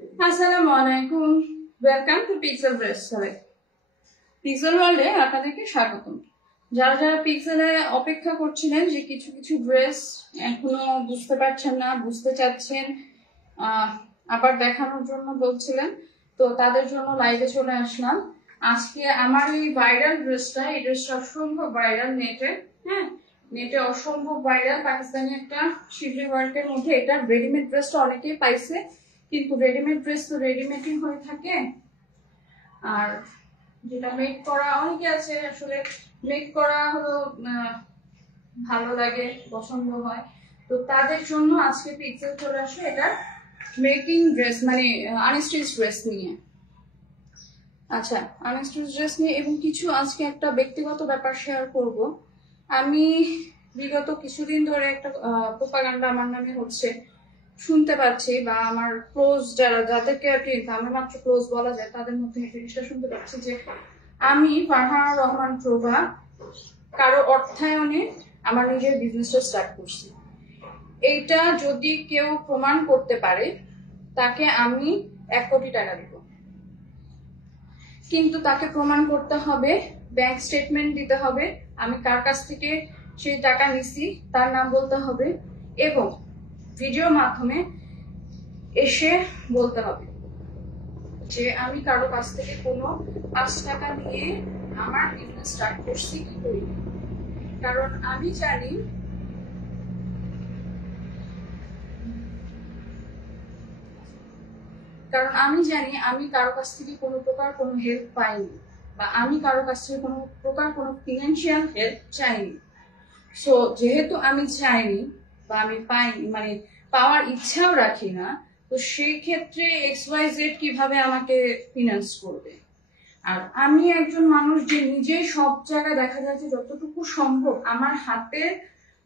আসসালামু আলাইকুম, welcome to pixel dress select. Pixel ওয়ার্ল্ডে আপনাদেরকে স্বাগতম। যারা যারা পিক্সেলে অপেক্ষা করছিলেন যে কিছু কিছু ড্রেস এখনো বুঝতে পারছেন না, বুঝতে চাচ্ছেন, আবার দেখানোর জন্য বলছিলেন, তো তাদের জন্য লাইভে চলে আসলাম। আজকে আমার এই ভাইরাল ড্রেসটা, এই ড্রেসটা অসম্ভব ভাইরাল নেটে, হ্যাঁ নেটে অসম্ভব ভাইরাল। পাকিস্তানি একটা শিফলি ওয়ার্কের মধ্যে এটা রেডিমেড ড্রেসটা অনেকেই পাইছে, কিন্তু রেডিমেড ড্রেস তো রেডিমেডই হয়ে থাকে, আর যেটা মেক করা অনেকে আছে আসলে মেক করা হলো ভালো লাগে, পছন্দ হয়, তো তাদের জন্য আজকে পিক্সেল চলে আসে এটা মেকিং ড্রেস মানে আনস্টিচ ড্রেস নিয়ে। আচ্ছা, আনস্টিচ ড্রেস নিয়ে এবং কিছু আজকে একটা ব্যক্তিগত ব্যাপার শেয়ার করব। আমি বিগত কিছুদিন ধরে একটা প্রোপাগান্ডা আমার নামে হচ্ছে শুনতে পাচ্ছি, বা আমার ক্লোজ যাদেরকে আর কি আমার মাত্র ক্লোজ বলা যায় তাদের মধ্যে এই জিনিসটা শুনতে পাচ্ছি যে আমি ফারহানা রহমান প্রভা কারো অর্থায়নে আমার নিজের বিজনেসটা স্টার্ট করছি। এইটা যদি কেউ প্রমাণ করতে পারে তাকে আমি 1 কোটি টাকা দিব, কিন্তু তাকে প্রমাণ করতে হবে, ব্যাংক স্টেটমেন্ট দিতে হবে, আমি কার কাছ থেকে সেই টাকা নিছি তার নাম বলতে হবে, এবং ভিডিওর মাধ্যমে এসে বলতে হবে যে আমি কারো কাছ থেকে কোনো 5 টাকা নিয়ে আমার বিজনেস স্টার্ট করছি কি করি। কারণ আমি জানি আমি কারো কাছ থেকে কোনো প্রকার কোনো হেল্প পাইনি, বা আমি কারো কাছ থেকে কোনো প্রকার কোনো ফিনান্সিয়াল হেল্প চাইনি। সো যেহেতু আমি চাইনি বা আমি পাইনি, মানে পাওয়ার ইচ্ছাও রাখি না, তো সেই ক্ষেত্রে XYZ কিভাবে আমাকে ফিনান্স করবে। আর আমি একজন মানুষ যে নিজে সব জায়গায় দেখা যায় যে যতটুকু সম্ভব আমার হাতের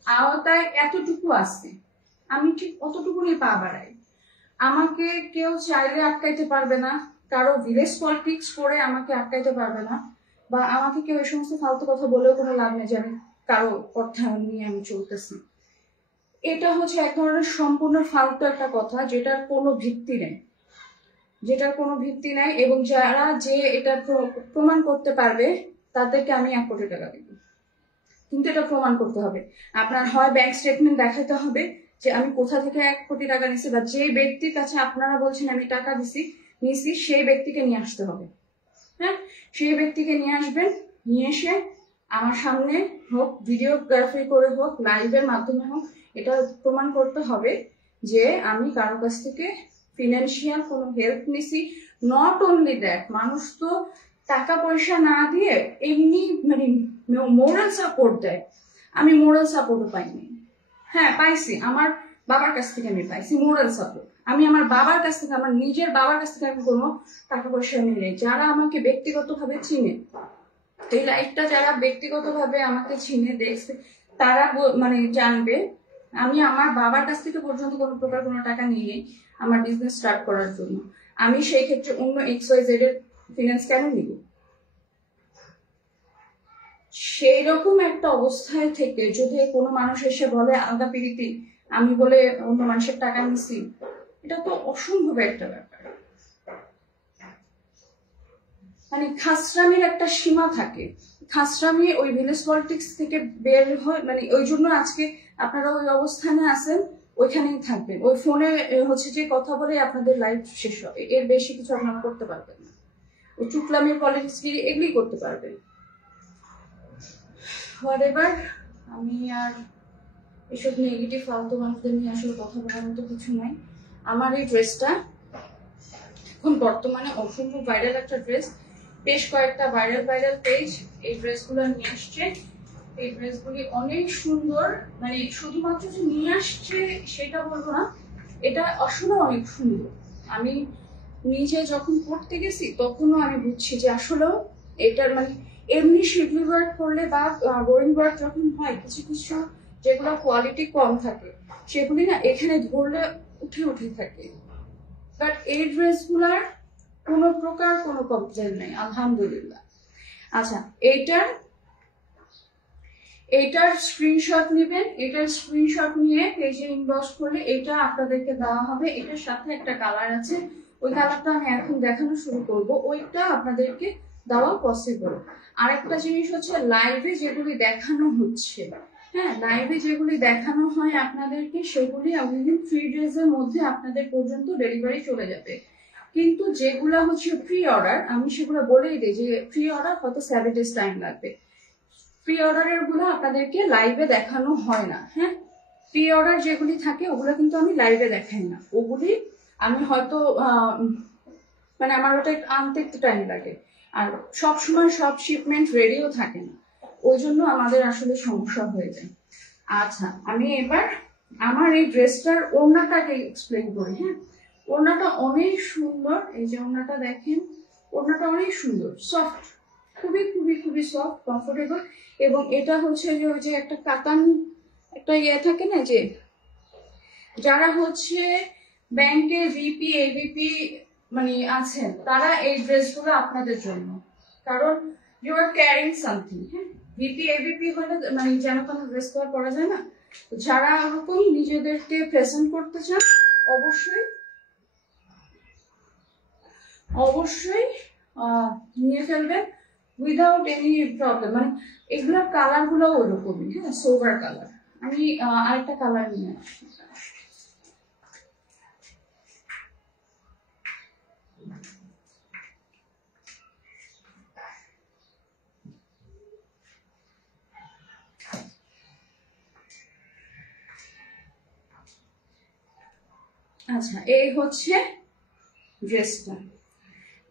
আওতায় এতটুকু আছে, আমি ঠিক অতটুকুনি পা বাড়াই। আমাকে কেউ চাইলে আটকাইতে পারবে না, কারো ভিলেজ পলিটিক্স করে আমাকে আটকাইতে পারবে না, বা আমাকে কেউ এই সমস্ত ফালতু কথা বলেও কোনো লাভ নেই যে আমি কারো অর্থায়ন নিয়ে আমি চলতেছি। এটা হচ্ছে এক ধরনের সম্পূর্ণ ফালতু একটা কথা, যেটার কোনো ভিত্তি নেই, এবং যারা যে এটা প্রমাণ করতে পারবে তাদেরকে আমি 1 কোটি টাকা দিব। কিন্তু এটা প্রমাণ করতে হবে, আপনার হয় ব্যাংক স্টেটমেন্ট দেখাতে হবে যে আমি কোথা থেকে 1 কোটি টাকা নিছি, বা যে ব্যক্তির কাছে আপনারা বলছেন আমি টাকা নিছি সেই ব্যক্তিকে নিয়ে আসতে হবে। হ্যাঁ, সেই ব্যক্তিকে নিয়ে আসবেন, নিয়ে এসে আমার সামনে হোক, ভিডিওগ্রাফি করে হোক, লাইভের মাধ্যমে হোক, এটা প্রমাণ করতে হবে যে আমি কারো কাছ থেকে ফিনান্সিয়াল কোনো হেল্প নিছি। নট অনলি দ্যাট, মানুষ তো টাকা পয়সা না দিয়ে এমনি মানে মোরাল সাপোর্ট দেয়, আমি মোরাল সাপোর্টও পাইনি। হ্যাঁ পাইছি, আমার বাবার কাছ থেকে আমি পাইছি মোরাল সাপোর্ট। আমি আমার বাবার কাছ থেকে, আমার নিজের বাবার কাছ থেকে আমি কোনো টাকা পয়সা নিই নাই। যারা আমাকে ব্যক্তিগতভাবে চিনে, এই লাইফটা যারা ব্যক্তিগতভাবে আমাকে চিনে দেখছে, তারা মানে জানবে আমি আমার বাবার কাছ থেকে পর্যন্ত কোনো প্রকার কোনো টাকা নিয়ে নেই আমার বিজনেস স্টার্ট করার জন্য। আমি সেই ক্ষেত্রে অন্য XYZ এর ফিনান্স কেন নিব? সেই রকম একটা অবস্থায় থেকে যদি কোনো মানুষ এসে বলে আলগা পিরিতি, আমি বলে অন্য মানুষের টাকা নিছি, এটা তো অসম্ভব একটা ব্যাপার। মানে খাসরামির একটা সীমা থাকে, খাসরামি ওই ভিলেজ পলিটিক্স থেকে বের হয়, মানে ওই জন্য আজকে আপনারা ওই অবস্থানে আছেন, ওইখানেই থাকবেন। ওই ফোনে হচ্ছে যে কথা বলে আপনাদের লাইফ শেষ হবে, এর বেশি কিছু আপনারা করতে পারবেন না। ওই চুকলামির পলিটিক্স এগুলি করতে পারবেন। হোয়াটএভার, আমি আর এসব নেগেটিভ ফালতু মানুষদের নিয়ে আসলে কথা বলার মতো কিছু নাই। আমার এই ড্রেসটা এখন বর্তমানে অসম্ভব ভাইরাল একটা ড্রেস, বেশ কয়েকটা ভাইরাল পেজ এই ড্রেসগুলো নিয়ে আসছে। এই ড্রেসগুলি অনেক সুন্দর, মানে শুধুমাত্র যে নিয়ে আসছে সেটা বলবো না, এটা আসলে অনেক সুন্দর। আমি নিজে যখন পড়তে গেছি তখনও আমি বুঝছি যে আসলেও এটার মানে এমনি শিডলি ওয়ার্ক করলে বা বোরিং ওয়ার্ক যখন হয়, কিছু কিছু যেগুলো কোয়ালিটি কম থাকে সেগুলি না এখানে ধরলে উঠে থাকে, বাট এই ড্রেসগুলার কোনো প্রকার কোনো কমপ্লেন নেই, আলহামদুলিল্লাহ। আচ্ছা, এইটার স্ক্রিনশট নেবেন, এটার স্ক্রিনশট নিয়ে পেজে ইনবক্স করলে এটা আপনাদেরকে দেওয়া হবে। এটার সাথে একটা কালার আছে, ওই কালারটা আমি এখন দেখানো শুরু করব, ওইটা আপনাদেরকে দেওয়া পসিবল। আরেকটা জিনিস হচ্ছে লাইভে যেগুলি দেখানো হচ্ছে, হ্যাঁ লাইভে যেগুলি দেখানো হয় আপনাদেরকে, সেগুলি উইদিন 3 ডেজের মধ্যে আপনাদের পর্যন্ত ডেলিভারি চলে যাবে। কিন্তু যেগুলো হচ্ছে প্রি অর্ডার, আমি সেগুলো বলেই দিই যে প্রি অর্ডার হয়তো 7 ডেজ টাইম লাগবে। প্রি অর্ডারের গুলো আপনাদেরকে লাইভে দেখানো হয় না। হ্যাঁ, প্রি অর্ডার যেগুলি থাকে ওগুলো কিন্তু আমি লাইভে দেখাই না, ওগুলি আমি হয়তো মানে আমার ওটা আনতে একটু টাইম লাগে, আর সব সময় সব শিপমেন্ট রেডিও থাকে না, ওই জন্য আমাদের আসলে সমস্যা হয়ে যায়। আচ্ছা, আমি এবার আমার এই ড্রেসটার ওড়নাটাকে এক্সপ্লেন করি। হ্যাঁ, ওড়নাটা অনেক সুন্দর, এই যে ওড়নাটা দেখেন, ওড়নাটা অনেক সুন্দর, সফট, খুবই খুবই খুবই সফট, কমফোর্টেবল। এবং এটা হচ্ছে যে ওই যে একটা কাতান একটা ইয়ে থাকে না, যে যারা হচ্ছে ব্যাংকে ভিপি এভিপি মানে আছেন, তারা এই ড্রেসগুলো আপনাদের জন্য, কারণ ইউ আর ক্যারিং সামথিং। হ্যাঁ, ভিপি এভিপি হলে মানে যেন কোনো ড্রেস তো আর পরা যায় না, যারা ওরকম নিজেদেরকে প্রেজেন্ট করতে চান অবশ্যই অবশ্যই নিয়ে ফেলবেন উইদাউট এনি প্রবলেম। মানে এগুলোর কালার গুলো ওরকমই, হ্যাঁ সোভার কালার। আমি আরেকটা কালার নিয়ে আসছি। আচ্ছা, এই হচ্ছে ড্রেসটা।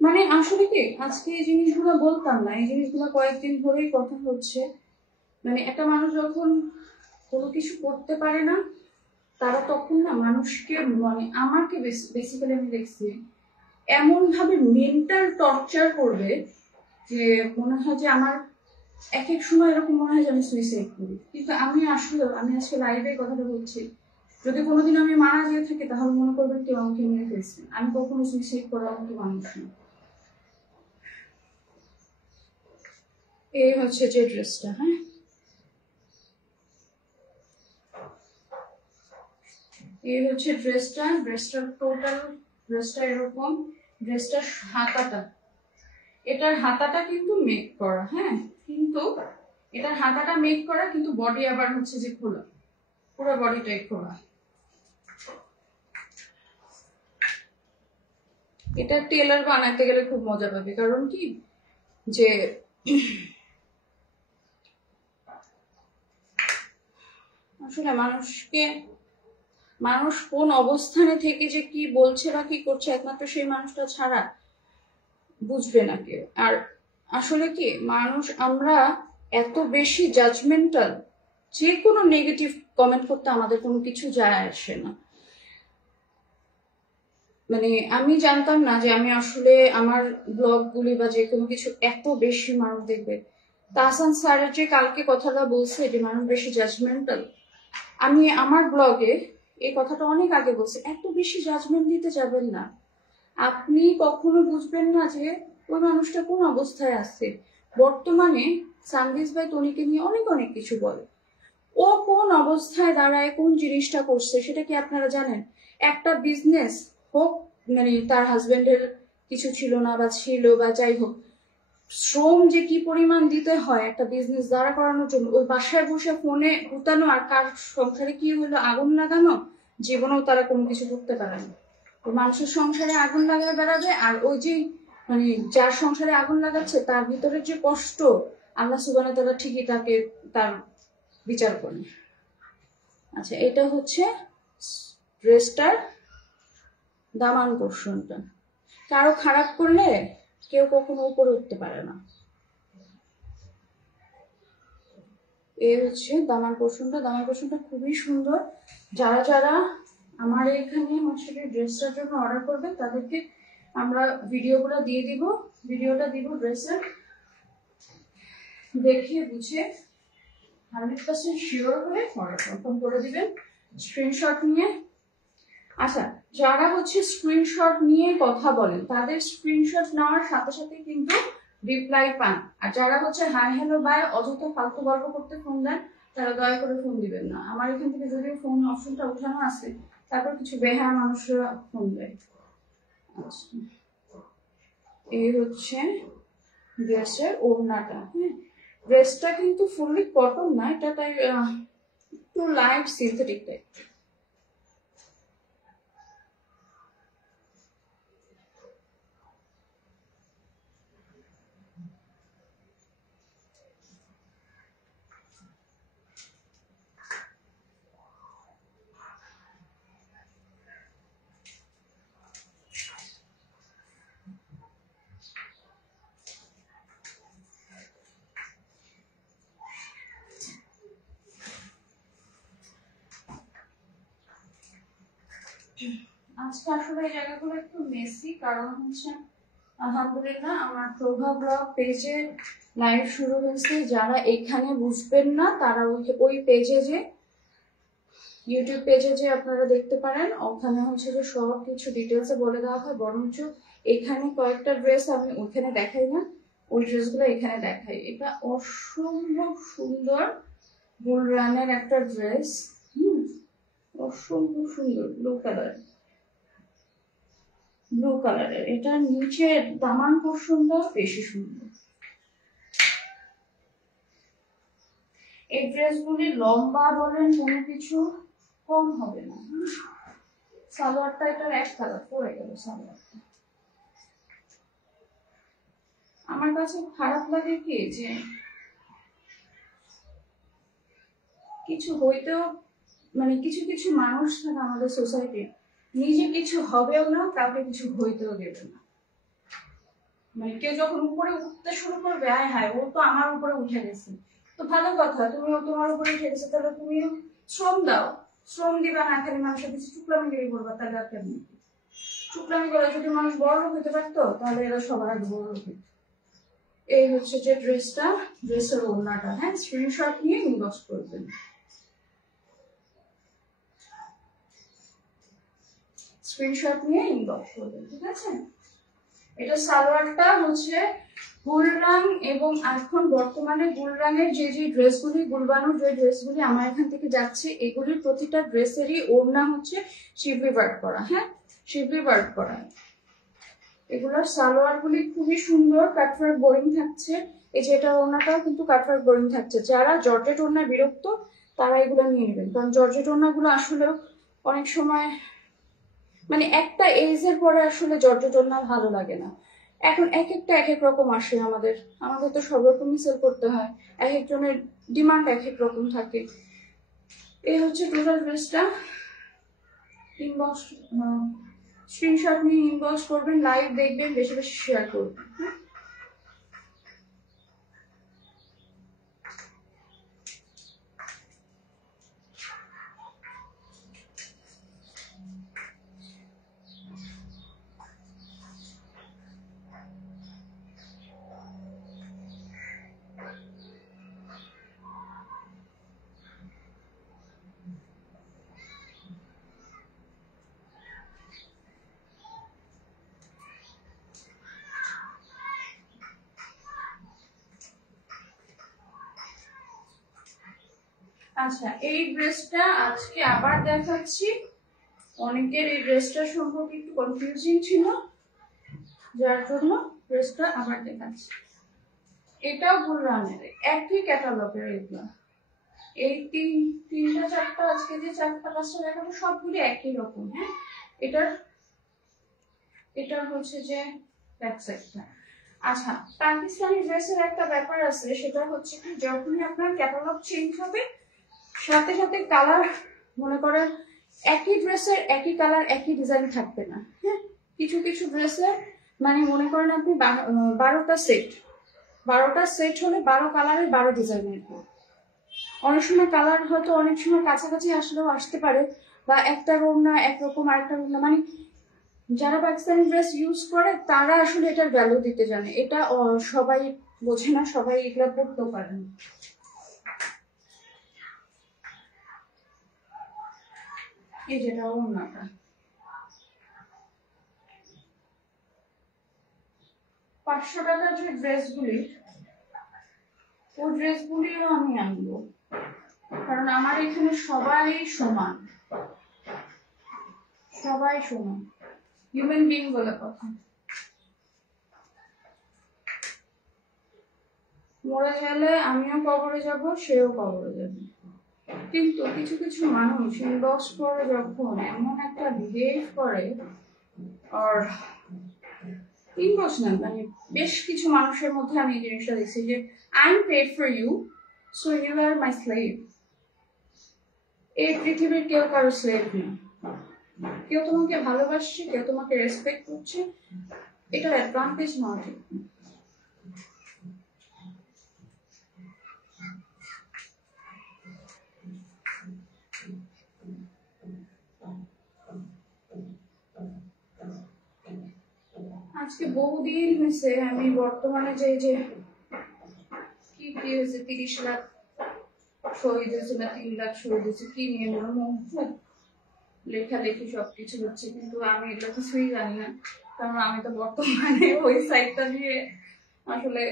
মানে আসলে কি আজকে এই জিনিসগুলো বলতাম না, এই জিনিসগুলো কয়েকদিন ধরেই কথা হচ্ছে। মানে একটা মানুষ যখন কোনো কিছু করতে পারে না, তারা তখন না মানুষকে, মানে আমাকে বেসিক্যালি আমি দেখছি এমন ভাবে মেন্টাল টর্চার করবে যে মনে হয় যে আমার এক এক সময় এরকম মনে হয় যে আমি সুইসাইড করি। কিন্তু আমি আসলে আমি আজকে লাইভে কথাটা বলছি, যদি কোনোদিন আমি মারা যেয়ে থাকি তাহলে মনে করবেন কেউ আমাকে মেরে ফেলছে। আমি কখনো সুইসাইড করার মতো মানুষ না। এই হচ্ছে যে ড্রেসটা। হ্যাঁ, এই হচ্ছে ড্রেসটা, ড্রেসটার টোটাল ড্রেসটা এরকম। ড্রেসটার হাতাটা, এটার হাতাটা কিন্তু মেক করা, হ্যাঁ কিন্তু এটার হাতাটা মেক করা, কিন্তু বডি আবার হচ্ছে যে খোলা, পুরো বডিটাই খোলা। এটা টেলার বানাতে গেলে খুব মজা পাবে, কারণ কি যে আসলে মানুষ কোন অবস্থানে থেকে যে কি বলছে বা কি করছে একমাত্র সেই মানুষটা ছাড়া বুঝবে না কেউ। আর আসলে কি মানুষ, আমরা এত বেশি জাজমেন্টাল, যে কোনো নেগেটিভ কমেন্ট করতে আমাদের কোনো কিছু যায় আসে না। মানে আমি জানতাম না যে আমি আসলে আমার ব্লগগুলি বা যে কোনো কিছু এত বেশি মানুষ দেখবে। তাহসান স্যারের যে কালকে কথাটা বলছে যে মানুষ বেশি জাজমেন্টাল, আমি আমার ব্লগে এই কথাটা অনেক আগে বলছি, এত বেশি জাজমেন্ট দিতে যাবেন না। আপনি কখনো বুঝবেন না যে ওই মানুষটা কোন অবস্থায় আছে। বর্তমানে সানভিজ ভাই তনিকে নিয়ে অনেক অনেক কিছু বলে, ও কোন অবস্থায় দাঁড়ায় কোন জিনিসটা করছে সেটা কি আপনারা জানেন? একটা বিজনেস হোক, মানে তার হাজবেন্ডের কিছু ছিল না বা ছিল বা যাই হোক, শ্রম যে কি পরিমাণ দিতে হয় একটা বিজনেস দাঁড়া করানোর জন্য, ওই বাসায় বসে ফোনে উতানো আর কার সংসারে কি হলো আগুন লাগানো, জীবনেও তারা কোনো কিছু করতে পারে না। মানুষের সংসারে আগুন লাগায় বেড়াবে, আর ওই যে মানে যার সংসারে আগুন লাগাচ্ছে তার ভিতরে যে কষ্ট, আল্লাহ সুবহানাহু ওয়া তাআলা ঠিকই তাকে তার বিচার করেন। আচ্ছা, এটা হচ্ছে ড্রেসটার দামান পোর্শনটা। কারো খারাপ করলে কেউ কখনো উপরে উঠতে পারে না। এই হচ্ছে দামান পোর্শনটা। দামান পোর্শনটা খুবই সুন্দর। যারা যারা আমার এখানে হচ্ছে ড্রেসটার জন্য অর্ডার করবে তাদেরকে আমরা ভিডিওগুলো দিয়ে দিব, ভিডিওটা দিব ড্রেসের, দেখে বুঝে 100% শিওর হয়ে অর্ডার কনফার্ম করে দিবেন স্ক্রিনশট নিয়ে। আচ্ছা, যারা হচ্ছে স্ক্রিনশট নিয়ে কথা বলেন তাদের স্ক্রিনশট নেওয়ার সাথে সাথে কিন্তু রিপ্লাই পান। আর যারা হচ্ছে হাই হ্যালো বাই অযথা ফালতু গল্প করতে ফোন দেন, তারা দয়া করে ফোন দিবেন না। আমার এখান থেকে যদিও ফোন অপশনটা উঠানো আছে, তারপর কিছু বেহায়া মানুষরা ফোন দেয়। আচ্ছা, এই হচ্ছে ড্রেসের ওড়নাটা। হ্যাঁ, ড্রেসটা কিন্তু ফুললি কটন না, এটা তাই একটু লাইট সিনথেটিক টাইপ। আজকে আসলে এই জায়গাগুলো একটু মেসি, কারণ হচ্ছে আলহামদুলিল্লাহ আমার প্রভা ব্লগ পেজে লাইভ শুরু হয়েছে। যারা এখানে বুঝবেন না তারা ওই পেজে যে ইউটিউব পেজে যে আপনারা দেখতে পারেন, ওখানে হচ্ছে যে সব কিছু ডিটেলসে বলে দেওয়া হয়। বরঞ্চ এখানে কয়েকটা ড্রেস আমি ওইখানে দেখাই না, ওই ড্রেসগুলো এখানে দেখাই। এটা অসম্ভব সুন্দর বুলরানের একটা ড্রেস। অসম্ভব সুন্দর, ব্লু কালারের। এটা নিচের দামান পোর্শনটা বেশি সুন্দর। এই ড্রেসগুলি লম্বা বলেন কোনো কিছু কম হবে না। সালোয়ারটা এটার এক কালার পরে গেল সালোয়ারটা। আমার কাছে খারাপ লাগে কি যে কিছু হইতেও মানে কিছু কিছু মানুষ থাকে আমাদের সোসাইটি, নিজে কিছু হবেও না, কাউকে কিছু হইতেও দেবে না। মানে কেউ যখন উপরে উঠতে শুরু করবে, আয় হায় ও তো আমার উপরে উঠে গেছে, তো ভালো কথা, তুমিও তোমার উপরে উঠে গেছে, তাহলে তুমি শ্রম দাও। শ্রম দিবা না, খালি মানুষের কিছু চুকলামিগিরি করবা, তাহলে আর কেমন? চুকলামি করে যদি মানুষ বড় লোক হতে পারতো, তাহলে এরা সবার আগে বড় লোক হতো। এই হচ্ছে যে ড্রেসটা, ড্রেসের ওড়নাটা। হ্যাঁ, স্ক্রিনশট নিয়ে ইনবক্স করবেন। স্ক্রিনশট নিয়ে ইনবক্স করবেন, ঠিক আছে? এটা সালোয়ারটা হচ্ছে গুলরাং, এবং এখন বর্তমানে গুলরাঙের যে যে ড্রেসগুলি, গুলবানুর যে ড্রেসগুলি আমার এখান থেকে যাচ্ছে, এগুলির প্রতিটা ড্রেসেরই ওড়না হচ্ছে শিবলি ওয়ার্ক করা। হ্যাঁ, শিবলি ওয়ার্ক করা। এগুলোর সালোয়ারগুলি খুবই সুন্দর, কাটওয়ার্ক বোরিং থাকছে। এই যে এটা ওড়নাটাও কিন্তু কাটওয়ার্ক বোরিং থাকছে। যারা জর্জেট ওড়না বিরক্ত তারা এগুলো নিয়ে নেবেন, কারণ জর্জেট ওড়নাগুলো আসলেও অনেক সময় মানে একটা এজের পরে আসলে জর্জেট ওড়না ভালো লাগে না। এখন এক একটা এক এক রকম আসে, আমাদের তো সব রকমই সেল করতে হয়, এক একজনের ডিমান্ড এক এক রকম থাকে। এই হচ্ছে টোটাল ড্রেসটা। ইনবক্স স্ক্রিনশট নিয়ে ইনবক্স করবেন, লাইভ দেখবেন, বেশি বেশি শেয়ার করবেন। হ্যাঁ, আচ্ছা, এই ড্রেসটা আজকে আবার দেখাচ্ছি। অনেকের এই ড্রেসটা সম্পর্কে একটু কনফিউজিং ছিল, যার জন্য ড্রেসটা আবার দেখাচ্ছি। এটাও বুলরানের একই ক্যাটালগের। এগুলা এই তিনটা চারটা, আজকে যে চারটা পাঁচটা দেখাবো সবগুলি একই রকম। হ্যাঁ, এটার হচ্ছে যে ব্যাক সাইডটা। আচ্ছা, পাকিস্তানি ড্রেসের একটা ব্যাপার আছে, সেটা হচ্ছে কি যখনই আপনার ক্যাটালগ চেঞ্জ হবে সাথে সাথে কালার, মনে করেন একই ড্রেসের একই কালার একই ডিজাইন থাকবে না। হ্যাঁ, কিছু কিছু ড্রেসের মানে মনে করেন আপনি 12টা সেট হলে 12 কালারের 12 ডিজাইনের। অনেক সময় কালার হয়তো অনেক সময় কাছাকাছি আসলেও আসতে পারে, বা একটা ওড়না একরকম আরেকটা ওড়না, মানে যারা পাকিস্তানি ড্রেস ইউজ করে তারা আসলে এটার ভ্যালু দিতে জানে। এটা সবাই বোঝে না, সবাই এগুলো পড়তেও পারে না। এই যেটা ওড়নাটা 500 টাকার যে ড্রেসগুলি, ওই ড্রেসগুলিও আমি আনবো, কারণ আমার এখানে সবাই সমান, সবাই সমান। হিউম্যান বিং বলে কথা। মরে গেলে আমিও কবরে যাব, সেও কবরে যাবে। কিন্তু কিছু কিছু মানুষ ইনবক্স করে যখন এমন একটা বিহেভ করে, আর ইনবক্স না মানে বেশ কিছু মানুষের মধ্যে আমি এই জিনিসটা দেখছি যে I am paid for you, so you are my slave. এই পৃথিবীর কেউ কারো স্লেভ না। কেউ তোমাকে ভালোবাসছে, কেউ তোমাকে রেসপেক্ট করছে, এটার অ্যাডভান্টেজ নেওয়া ঠিক না। আজকে বহুদিন হয়েছে আমি বর্তমানে যে যে কি কি হয়েছে 30 লাখ শহীদ হয়েছে না 3 লাখ শহীদ হয়েছে কি নিয়ে লেখালেখি সবকিছু হচ্ছে, কিন্তু আমি এগুলো কিছুই জানি না, কারণ আমি তো বর্তমানে ওই সাইটটা দিয়ে আসলে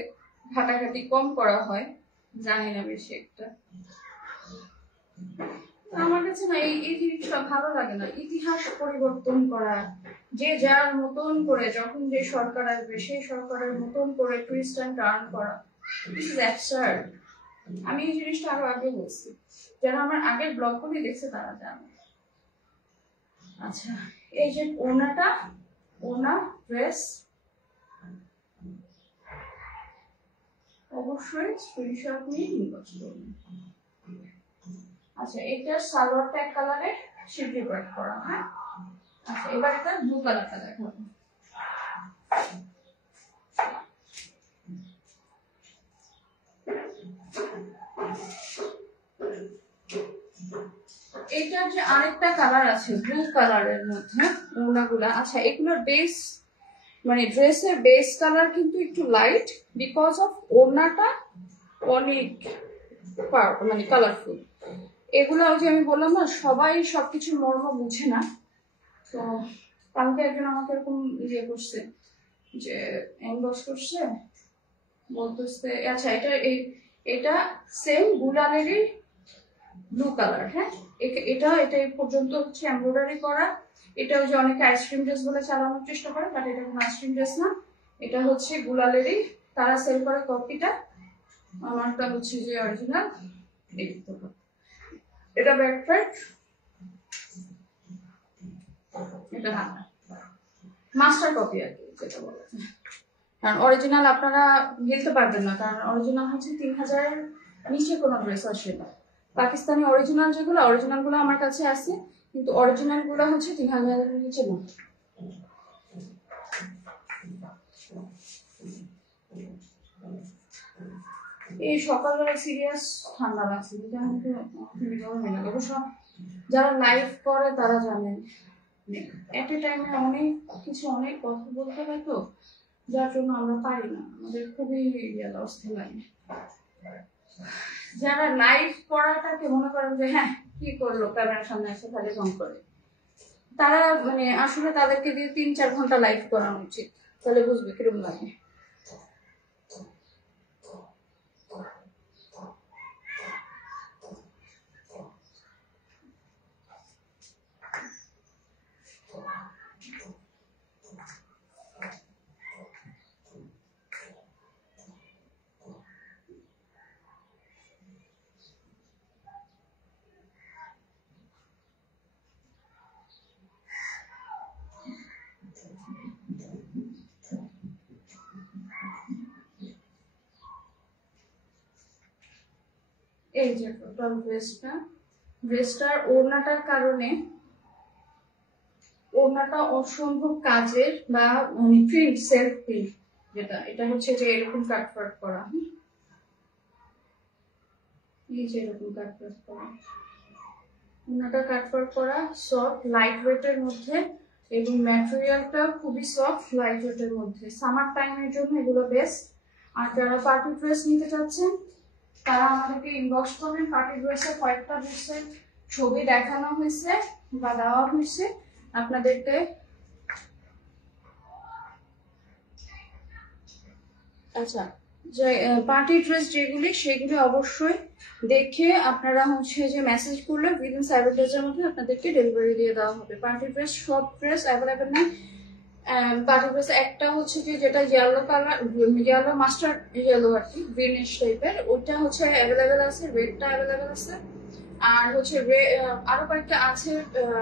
ঘাটাঘাটি কম করা হয়, জানি না বেশি একটা। আমার কাছে না এই জিনিসটা ভালো লাগে না, ইতিহাস পরিবর্তন করা, যে যার মতন করে যখন যে সরকার আসবে সেই সরকারের মতন করে টুইস্ট অ্যান্ড টার্ন করা, দিস ইজ অ্যাবসার্ড। আমি এই জিনিসটা আরো আগে বলছি, যারা আমার আগের ব্লগগুলি দেখছে তারা জানে। আচ্ছা, এই যে ওনা ড্রেস অবশ্যই স্ক্রিনশট নিয়ে ইনবক্স করুন। আচ্ছা, এটা সালোয়ারটা এক কালারের শিফলি ওয়ার্ক করা। হ্যাঁ, আচ্ছা এবার এটা ব্লু কালারটা দেখাবো। এটার যে আরেকটা কালার আছে ব্লু কালারের মধ্যে ওড়নাগুলা, আচ্ছা এগুলোর বেস মানে ড্রেসের বেস কালার কিন্তু একটু লাইট, বিকজ অফ ওড়নাটা অনেক মানে কালারফুল। এগুলো ওই যে আমি বললাম না, সবাই সবকিছু মর্ম বুঝে না। তো কালকে একজন আমাকে এরকম ইয়ে করছে, যে ইনবক্স করছে, বলতেছে আচ্ছা এটা সেম গুলালেরই ব্লু কালার। হ্যাঁ, এটা এই পর্যন্ত হচ্ছে এমব্রয়ডারি করা। এটা ওই যে অনেকে আইসক্রিম ড্রেস বলে চালানোর চেষ্টা করে, বাট এটা কোনো আইসক্রিম ড্রেস না, এটা হচ্ছে গুলালেরই, তারা সেল করে কপিটা, আমারটা হচ্ছে যে অরিজিনাল। এটা ব্যাক সাইড, এটা মাস্টার কপি আর কি যেটা বলা যায়। কারণ অরিজিনাল আপনারা গিলতে পারবেন না, কারণ অরিজিনাল হচ্ছে 3000-এর নিচে কোনো ড্রেস আসে না। পাকিস্তানি অরিজিনাল অরিজিনালগুলো আমার কাছে আছে, কিন্তু অরিজিনালগুলো হচ্ছে 3000-এর নিচে না। এই সকালবেলা সিরিয়াস ঠান্ডা লাগছে, অবশ্য যারা লাইভ করে তারা জানেন এট এ টাইমে অনেক কথা বলতে হয়, তো যার জন্য আমরা পারি না, আমাদের খুবই অস্থা লাগে। যারা লাইভ করাটাকে মনে করেন যে হ্যাঁ কি করলো, ক্যামেরার সামনে এসে খালি ফোন করে, তারা মানে আসলে তাদেরকে দিয়ে 3-4 ঘন্টা লাইভ করানো উচিত, তাহলে বুঝবে কিরকম লাগে। এই যে টোটাল ড্রেসটার ওড়নাটার কারণে, ওড়নাটা অসম্ভব কাজের, বা মানে প্রিন্ট সেলফ প্রিন্ট, যেটা এটা হচ্ছে যে এরকম কাটওয়ার্ক করা, এই যে এরকম কাটওয়ার্ক করা, ওড়নাটা কাটওয়ার্ক করা, সফট লাইট ওয়েটের মধ্যে, এবং ম্যাটেরিয়ালটা খুবই সফট লাইট ওয়েটের মধ্যে। সামার টাইমের জন্য এগুলো বেস্ট। আর যারা পার্টি ড্রেস নিতে চাচ্ছেন তারা আমাদেরকে ইনবক্স করবেন। পার্টি ড্রেসের কয়েকটা ড্রেসের ছবি দেখানো হয়েছে বা দেওয়া হয়েছে আপনাদেরকে। আচ্ছা, যে পার্টি ড্রেস যেগুলি সেগুলি অবশ্যই দেখে আপনারা হচ্ছে যে মেসেজ করলে উইদিন 7 days এর মধ্যে আপনাদেরকে ডেলিভারি দিয়ে দেওয়া হবে। পার্টি ড্রেস সব ড্রেস অ্যাভেলেবেল নেই, পার্টি ড্রেস একটা হচ্ছে যে যেটা yellow colour, yellow mustard yellow আর কি, গ্রিনিশ টাইপের, ওইটা হচ্ছে অ্যাভেলেবেল আছে, রেডটা অ্যাভেলেবেল আছে। আর হচ্ছে আরো কয়েকটা আছে,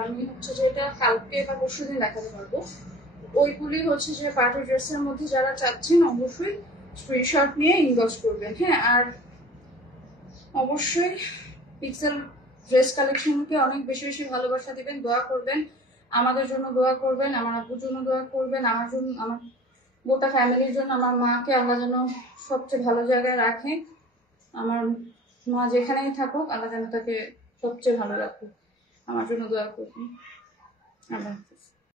আমি হচ্ছে যে এটা কালকে বা পরশু দিন দেখাতে পারবো। ওইগুলি হচ্ছে যে পার্টি ড্রেসের মধ্যে যারা চাচ্ছেন অবশ্যই স্ক্রিনশট নিয়ে ইনবক্স করবেন। হ্যাঁ, আর অবশ্যই পিক্সেল ড্রেস কালেকশনকে অনেক বেশি বেশি ভালোবাসা দিবেন, দোয়া করবেন, আমাদের জন্য দোয়া করবেন, আমার আব্বুর জন্য দোয়া করবেন, আমার জন্য, আমার গোটা ফ্যামিলির জন্য। আমার মাকে আল্লাহ যেন সবচেয়ে ভালো জায়গায় রাখে, আমার মা যেখানেই থাকুক আল্লাহ যেন তাকে সবচেয়ে ভালো রাখুক। আমার জন্য দোয়া করবেন। আল্লাহ হাফিজ।